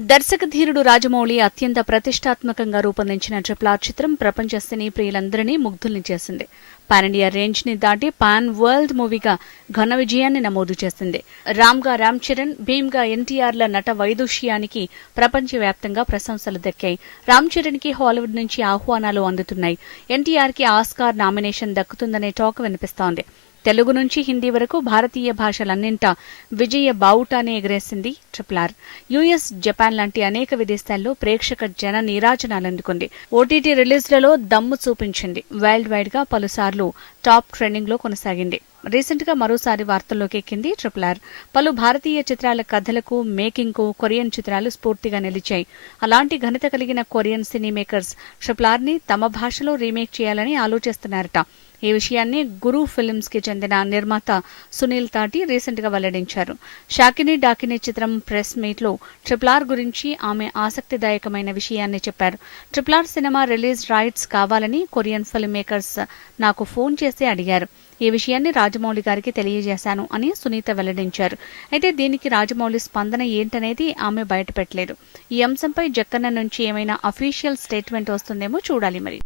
దర్శక ధీరుడు రాజమౌళి అత్యంత ప్రతిష్టాత్మకంగా రూపొందించిన ట్రిపుల్ చిత్రం ప్రపంచ సినీ ప్రియులందరినీ ముగ్ధుల్ని చేసింది. పాన్ ఇండియా రేంజ్ని దాటి పాన్ వరల్డ్ మూవీగా ఘన విజయాన్ని నమోదు చేసింది. రామ్గా రామ్ చరణ్ భీమ్గా ఎన్టీఆర్ల నట వైదుష్యానికి ప్రపంచవ్యాప్తంగా ప్రశంసలు దక్కాయి. రామ్ చరణ్కి హాలీవుడ్ నుంచి ఆహ్వానాలు అందుతున్నాయి. ఎన్టీఆర్కి ఆస్కార్ నామినేషన్ దక్కుతుందనే టాక్ వినిపిస్తోంది. తెలుగు నుంచి హిందీ వరకు భారతీయ భాషలన్నింటా విజయ బావుటానే ఎగరేసింది ట్రిపుల్ ఆర్ యుఎస్ జపాన్ లాంటి అనేక విదేశాల్లో ప్రేక్షక జన నీరాజనాలు అందుకుంది. ఓటీటీ రిలీజ్లలో దమ్ము చూపించింది. వరల్డ్ వైడ్గా పలుసార్లు టాప్ ట్రెండింగ్లో కొనసాగింది. రీసెంట్గా మరోసారి వార్తల్లోకి ఎక్కింది ట్రిపుల్ ఆర్ పలు భారతీయ చిత్రాల కథలకు మేకింగ్కు కొరియన్ చిత్రాలు స్ఫూర్తిగా నిలిచాయి. అలాంటి ఘనత కలిగిన కొరియన్ సినీ మేకర్స్ ట్రిపుల్ ఆర్ని తమ భాషలో రీమేక్ చేయాలని ఆలోచిస్తున్నారట. ఈ విషయాన్ని గురు ఫిల్మ్స్కి చెందిన నిర్మాత సునీల్ తాటి రీసెంట్గా వెల్లడించారు. షాకిని డాకిని చిత్రం ప్రెస్ మీట్లో ట్రిపుల్ ఆర్ గురించి ఆమె ఆసక్తిదాయకమైన విషయాన్ని చెప్పారు. Triple R cinema release rights కావాలని కొరియన్ ఫిల్మ్ మేకర్స్ నాకు ఫోన్ చేసి అడిగారు. ఈ విషయాన్ని రాజమౌళి గారికి తెలియజేశాను అని సునీత వెల్లడించారు. అయితే దీనికి రాజమౌళి స్పందన ఏంటనేది ఆమె బయటపెట్టలేదు. ఈ అంశంపై జక్కన్న నుంచి ఏమైనా అఫీషియల్ స్టేట్మెంట్ వస్తుందేమో చూడాలి మరి.